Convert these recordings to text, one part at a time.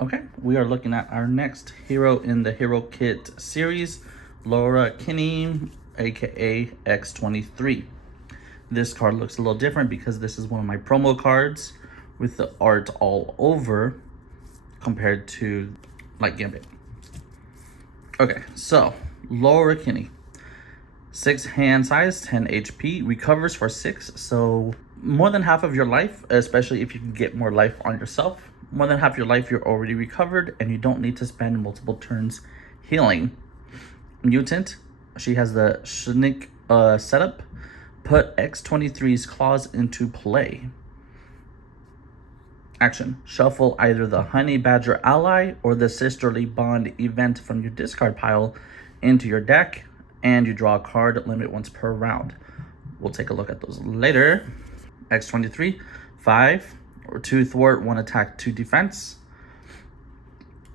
Okay, we are looking at our next hero in the Hero Kit series, Laura Kinney, aka X-23. This card looks a little different because this is one of my promo cards with the art all over compared to Light Gambit. Okay, so Laura Kinney, 6 hand size, 10 HP, recovers for 6, so more than half of your life, especially if you can get more life on yourself. More than half your life you're already recovered and you don't need to spend multiple turns healing. Mutant, she has the Shnik setup. Put X-23's claws into play. Action, shuffle either the Honey Badger ally or the Sisterly Bond event from your discard pile into your deck, and you draw a card, limit once per round. We'll take a look at those later. X-23, 5 or 2 thwart, 1 attack, 2 defense.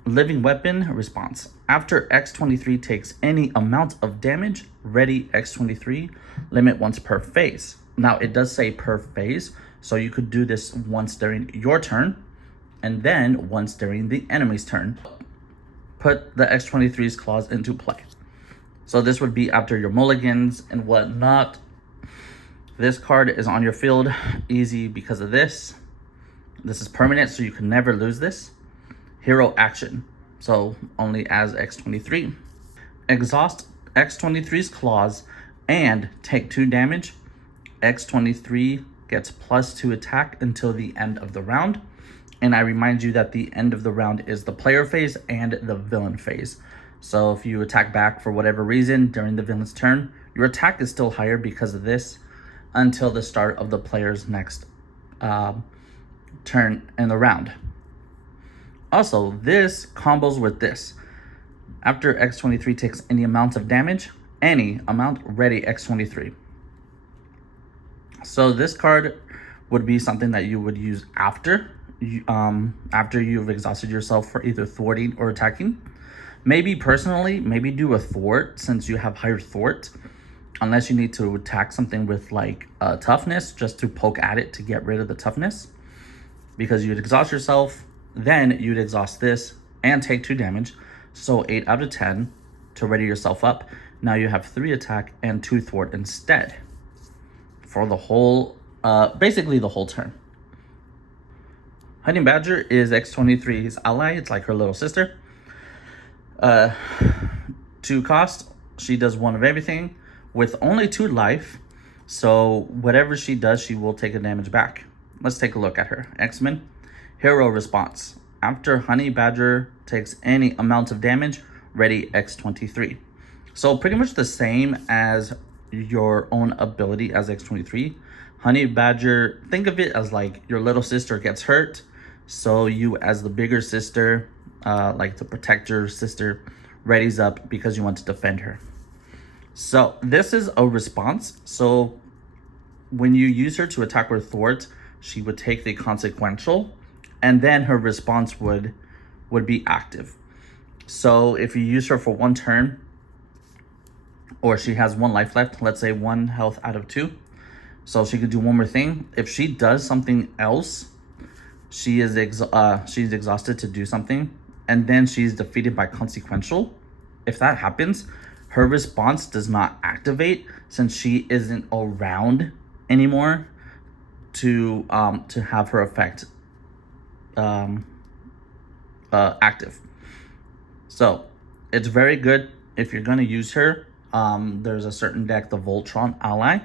Living Weapon response. After X-23 takes any amount of damage, ready X-23, limit once per phase. Now it does say per phase, so you could do this once during your turn and then once during the enemy's turn. Put the X-23's claws into play. So this would be after your mulligans and whatnot. This card is on your field easy because of this. This is permanent, so you can never lose this. Hero action, so only as X-23. Exhaust X-23's claws and take 2 damage. X-23 gets +2 attack until the end of the round. And I remind you that the end of the round is the player phase and the villain phase. So if you attack back for whatever reason during the villain's turn, your attack is still higher because of this until the start of the player's next turn in the round. Also, this combos with this. After X-23 takes any amount of damage, any amount, ready X-23. So this card would be something that you would use after you've exhausted yourself for either thwarting or attacking. Maybe personally, maybe do a thwart since you have higher thwart, unless you need to attack something with like toughness just to poke at it to get rid of the toughness. Because you'd exhaust yourself, then you'd exhaust this and take 2 damage. So 8 out of 10 to ready yourself up. Now you have 3 attack and 2 thwart instead for the whole, basically the whole turn. Honey Badger is X-23's ally. It's like her little sister. 2 cost, she does 1 of everything with only 2 life. So whatever she does, she will take a damage back. Let's take a look at her. X-Men, hero response. After Honey Badger takes any amount of damage, ready X-23. So pretty much the same as your own ability as X-23. Honey Badger, think of it as like your little sister gets hurt. So you as the bigger sister, like to protect your sister, readies up because you want to defend her. So this is a response. So when you use her to attack or thwart, she would take the consequential, and then her response would be active. So if you use her for 1 turn, or she has 1 life left, let's say 1 health out of 2, so she could do 1 more thing. If she does something else, she's exhausted to do something, and then she's defeated by consequential. If that happens, her response does not activate since she isn't around anymore to have her effect active. So it's very good if you're going to use her. There's a certain deck, the Voltron ally,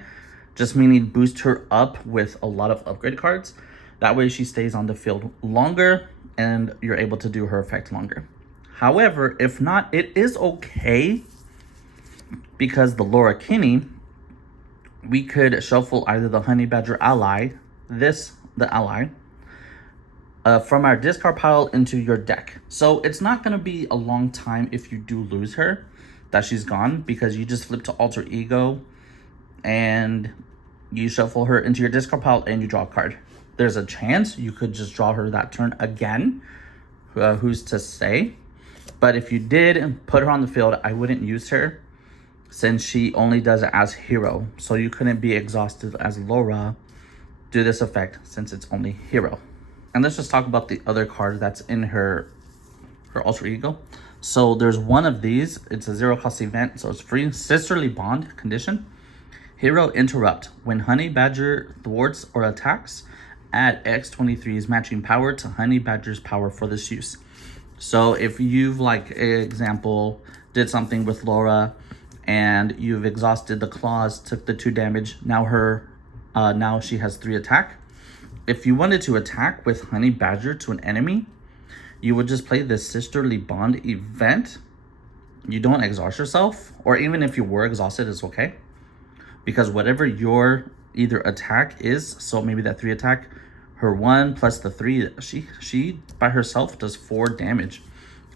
just meaning boost her up with a lot of upgrade cards. That way she stays on the field longer and you're able to do her effect longer. However, if not, it is okay because the Laura Kinney, we could shuffle either the Honey Badger ally, the ally, from our discard pile into your deck. So it's not going to be a long time if you do lose her, that she's gone, because you just flip to alter ego and you shuffle her into your discard pile and you draw a card. There's a chance you could just draw her that turn again. Who's to say? But if you did put her on the field, I wouldn't use her since she only does it as hero. So you couldn't be exhausted as Laura, do this effect since it's only hero. And let's just talk about the other card that's in her her alter ego. So there's one of these. It's a 0-cost event, so it's free. Sisterly Bond condition. Hero Interrupt. When Honey Badger thwarts or attacks, add X-23's matching power to Honey Badger's power for this use. So if you've, like, example, did something with Laura and you've exhausted the claws, took the 2 damage, now she has 3 attack. If you wanted to attack with Honey Badger to an enemy, you would just play this Sisterly Bond event. You don't exhaust yourself, or even if you were exhausted, it's okay. Because whatever your either attack is, so maybe that 3 attack, her 1 plus the 3, she by herself does 4 damage.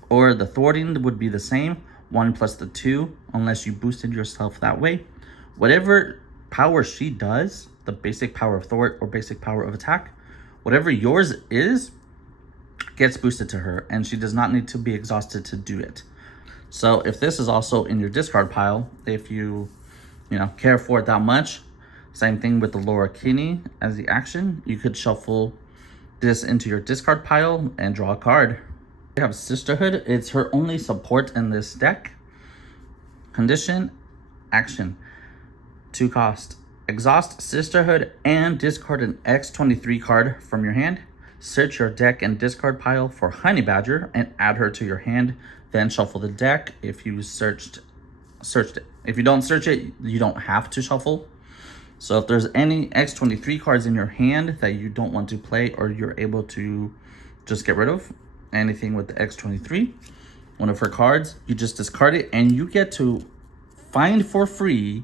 Or the thwarting would be the same, 1 plus the 2, unless you boosted yourself that way. Whatever power she does, the basic power of thwart or basic power of attack, whatever yours is, gets boosted to her, and she does not need to be exhausted to do it. So if this is also in your discard pile, if you care for it that much, same thing with the Laura Kinney as the action, you could shuffle this into your discard pile and draw a card. We have Sisterhood. It's her only support in this deck. Condition, action, 2 cost. Exhaust Sisterhood and discard an X-23 card from your hand. Search your deck and discard pile for Honey Badger and add her to your hand. Then shuffle the deck if you searched it. If you don't search it, you don't have to shuffle. So if there's any X-23 cards in your hand that you don't want to play, or you're able to just get rid of, anything with the X-23, one of her cards, you just discard it, and you get to find for free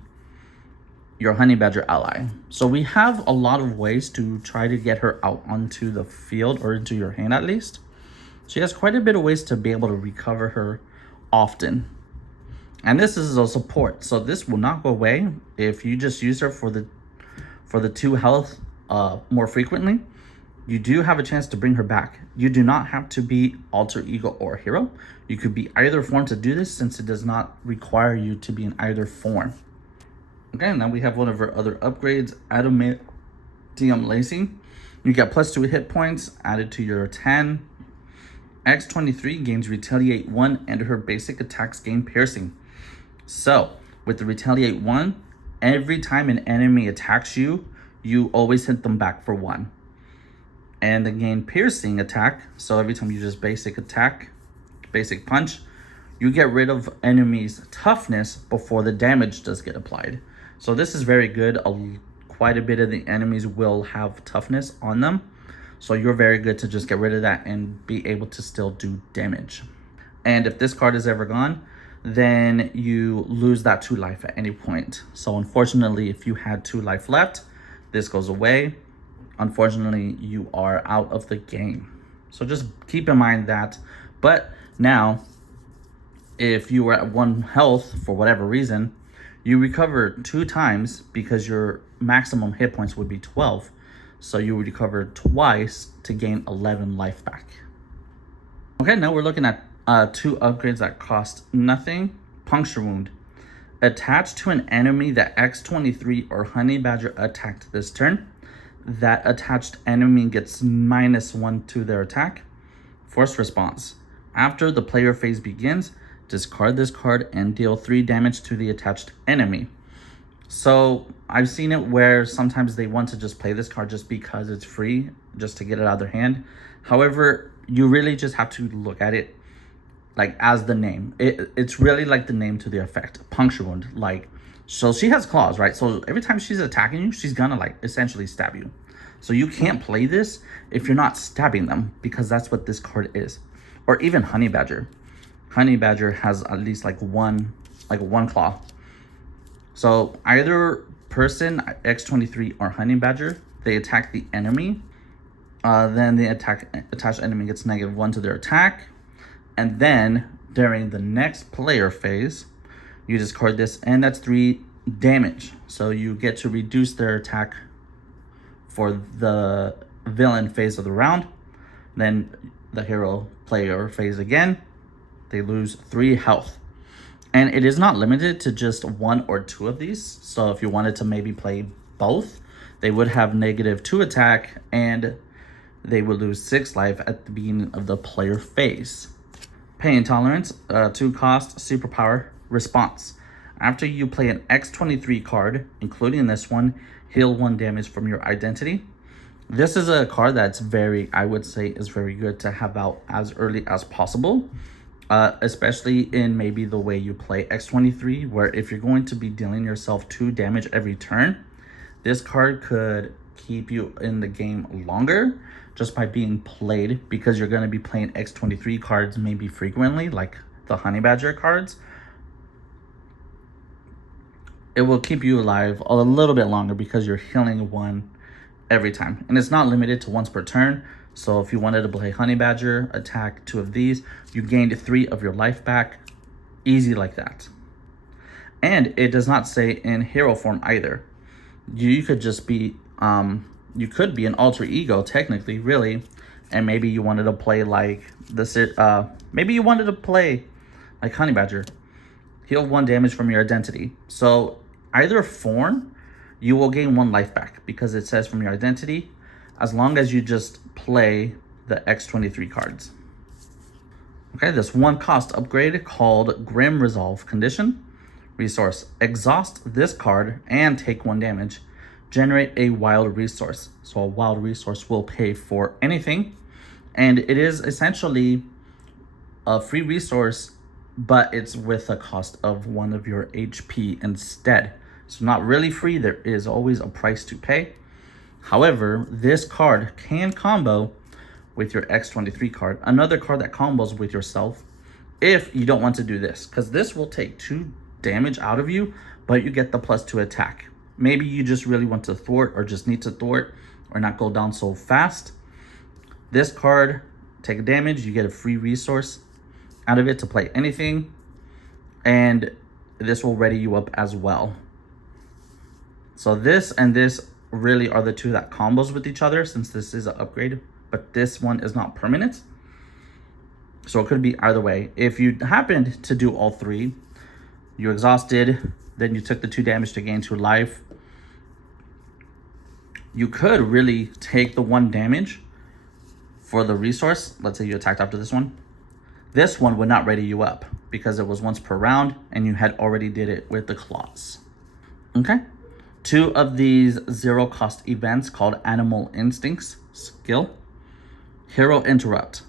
your Honey Badger ally. So we have a lot of ways to try to get her out onto the field, or into your hand at least. She has quite a bit of ways to be able to recover her often. And this is a support, so this will not go away if you just use her for the 2 health more frequently. You do have a chance to bring her back. You do not have to be alter ego or hero. You could be either form to do this, since it does not require you to be in either form. Okay, now we have one of our other upgrades, Adamantium Lacing. You get +2 hit points added to your 10. X-23 gains Retaliate 1 and her basic attacks gain Piercing. So with the Retaliate 1, every time an enemy attacks you, you always hit them back for 1. And the gain Piercing attack, so every time you just basic attack, basic punch, you get rid of enemies' toughness before the damage does get applied. So this is very good. Quite a bit of the enemies will have toughness on them. So you're very good to just get rid of that and be able to still do damage. And if this card is ever gone, then you lose that 2 life at any point. So unfortunately, if you had 2 life left, this goes away. Unfortunately, you are out of the game. So just keep in mind that. But now, if you were at 1 health for whatever reason, you recover 2 times, because your maximum hit points would be 12. So you would recover twice to gain 11 life back. Okay, now we're looking at 2 upgrades that cost nothing. Puncture Wound. Attached to an enemy that X-23 or Honey Badger attacked this turn, that attached enemy gets -1 to their attack. Force Response. After the player phase begins, discard this card and deal 3 damage to the attached enemy. So I've seen it where sometimes they want to just play this card just because it's free, just to get it out of their hand. However, you really just have to look at it like as the name. It's really like the name to the effect. Puncture Wound. Like, so she has claws, right? So every time she's attacking you, she's gonna like essentially stab you. So you can't play this if you're not stabbing them, because that's what this card is. Or even Honey Badger. Honey Badger has at least like one claw. So either person, X-23 or Honey Badger, they attack the enemy. Then the attached enemy gets -1 to their attack. And then during the next player phase, you discard this, and that's 3 damage. So you get to reduce their attack for the villain phase of the round. Then the hero player phase again, they lose 3 health. And it is not limited to just 1 or 2 of these. So if you wanted to maybe play both, they would have -2 attack, and they would lose 6 life at the beginning of the player phase. Pain tolerance, 2 cost, superpower, response. After you play an X-23 card, including this one, heal 1 damage from your identity. This is a card that's I would say is very good to have out as early as possible. Especially in maybe the way you play X-23, where if you're going to be dealing yourself 2 damage every turn, this card could keep you in the game longer just by being played, because you're going to be playing X-23 cards maybe frequently, like the Honey Badger cards. It will keep you alive a little bit longer because you're healing 1 every time. And it's not limited to once per turn. So if you wanted to play Honey Badger, attack 2 of these, you gained 3 of your life back. Easy like that. And it does not say in hero form either. You could just be, you could be an alter ego technically, really. And maybe you wanted to play like this, maybe you wanted to play like Honey Badger. Heal 1 damage from your identity. So either form, you will gain 1 life back because it says from your identity, as long as you just play the X-23 cards. Okay, this 1 cost upgrade called Grim Resolve condition. Resource, exhaust this card and take 1 damage. Generate a wild resource. So a wild resource will pay for anything. And it is essentially a free resource, but it's with a cost of 1 of your HP instead. So not really free, there is always a price to pay. However, this card can combo with your X-23 card, another card that combos with yourself, if you don't want to do this, because this will take 2 damage out of you, but you get the +2 attack. Maybe you just really want to thwart, or just need to thwart, or not go down so fast. This card, take a damage, you get a free resource out of it to play anything, and this will ready you up as well. So this and this really are the 2 that combos with each other, since this is an upgrade, but this one is not permanent. So it could be either way. If you happened to do all 3, you exhausted, then you took the 2 damage to gain 2 life, you could really take the 1 damage for the resource. Let's say you attacked after this one. This one would not ready you up because it was once per round and you had already did it with the claws. Okay. 2 of these 0 cost events called Animal Instincts skill. Hero Interrupt.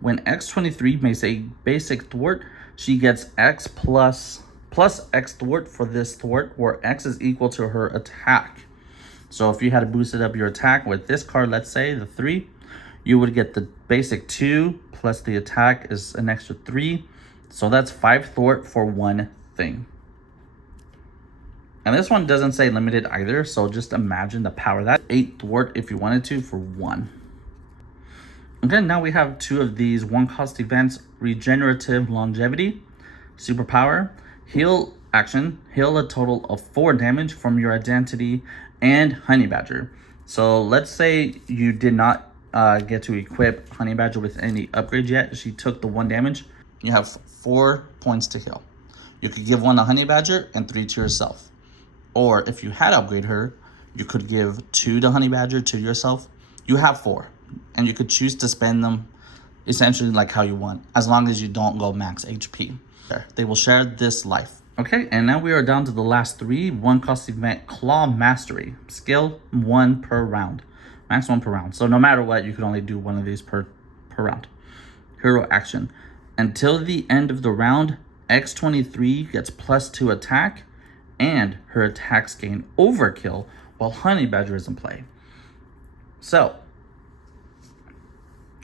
When X-23 makes a basic thwart, she gets X plus X thwart for this thwart, where X is equal to her attack. So if you had boosted up your attack with this card, let's say the 3, you would get the basic 2 plus the attack is an extra 3. So that's 5 thwart for 1 thing. And this one doesn't say limited either, so just imagine the power. That's 8 thwart if you wanted to for 1. Okay, now we have 2 of these 1 cost events. Regenerative Longevity, superpower, heal action, heal a total of 4 damage from your identity and Honey Badger. So let's say you did not get to equip Honey Badger with any upgrades yet. She took the 1 damage. You have 4 points to heal. You could give 1 to Honey Badger and 3 to yourself. Or if you had upgraded her, you could give 2 to Honey Badger, to yourself. You have 4, and you could choose to spend them essentially like how you want, as long as you don't go max HP. They will share this life. Okay, and now we are down to the last 3. 1 cost event, Claw Mastery. Skill, 1 per round. Max 1 per round. So no matter what, you can only do 1 of these per round. Hero action. Until the end of the round, X-23 gets +2 attack, and her attacks gain overkill while Honey Badger is in play. So,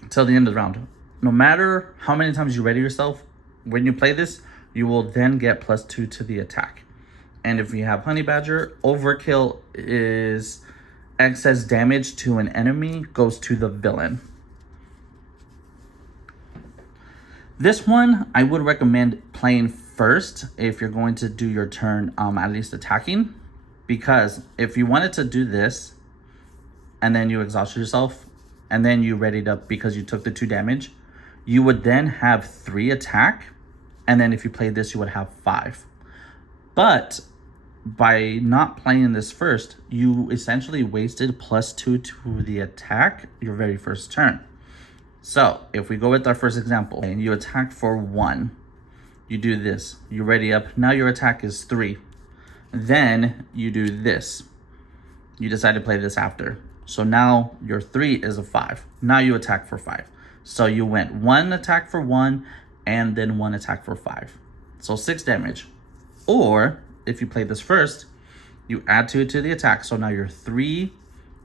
until the end of the round, no matter how many times you ready yourself, when you play this, you will then get +2 to the attack. And if you have Honey Badger, overkill is excess damage to an enemy goes to the villain. This one, I would recommend playing first if you're going to do your turn at least attacking, because if you wanted to do this and then you exhaust yourself and then you readied up because you took the 2 damage, you would then have 3 attack, and then if you played this you would have 5. But by not playing this first, you essentially wasted +2 to the attack your very first turn. So if we go with our first example and you attack for 1, you do this, you ready up. Now your attack is 3. Then you do this. You decide to play this after. So now your 3 is a 5. Now you attack for 5. So you went 1 attack for 1 and then 1 attack for 5. So 6 damage. Or if you play this first, you add 2 to the attack. So now your 3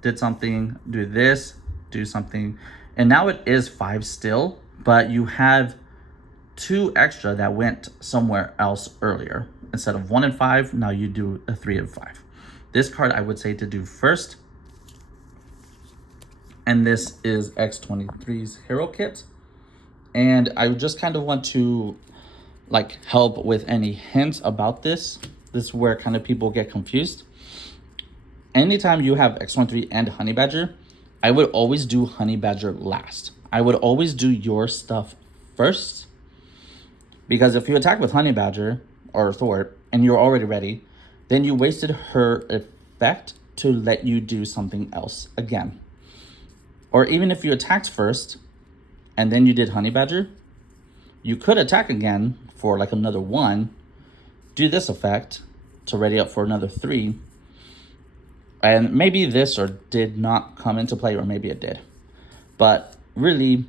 did something, do this, do something. And now it is 5 still, but you have 2 extra that went somewhere else earlier. Instead of 1 and 5, now you do a 3 and 5. This card I would say to do first. And this is X-23's Hero Kit. And I just kind of want to like help with any hints about this. This is where kind of people get confused. Anytime you have X-23 and Honey Badger, I would always do Honey Badger last. I would always do your stuff first. Because if you attack with Honey Badger or Thor and you're already ready, then you wasted her effect to let you do something else again. Or even if you attacked first and then you did Honey Badger, you could attack again for like another 1, do this effect to ready up for another 3. And maybe this or did not come into play, or maybe it did. But really,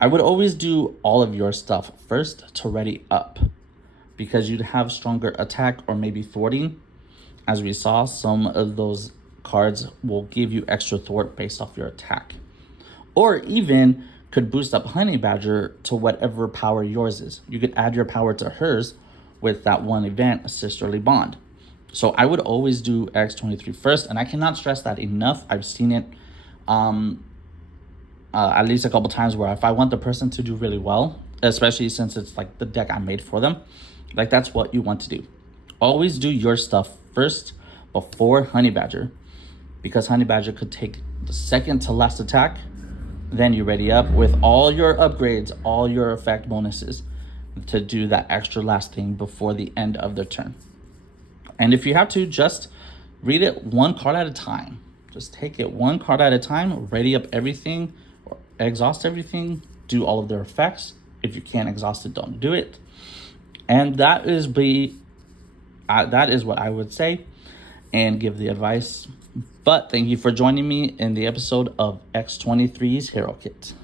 I would always do all of your stuff first to ready up, because you'd have stronger attack or maybe thwarting. As we saw, some of those cards will give you extra thwart based off your attack. Or even could boost up Honey Badger to whatever power yours is. You could add your power to hers with that one event, a Sisterly Bond. So I would always do X-23 first, and I cannot stress that enough. I've seen it at least a couple times where if I want the person to do really well, especially since it's like the deck I made for them, like that's what you want to do. Always do your stuff first before Honey Badger, because Honey Badger could take the second to last attack. Then you ready up with all your upgrades, all your effect bonuses to do that extra last thing before the end of the turn. And if you have to, just read it 1 card at a time. Just take it 1 card at a time, ready up everything, or exhaust everything, do all of their effects. If you can't exhaust it, don't do it. And that is what I would say and give the advice. But thank you for joining me in the episode of X-23's Hero Kit.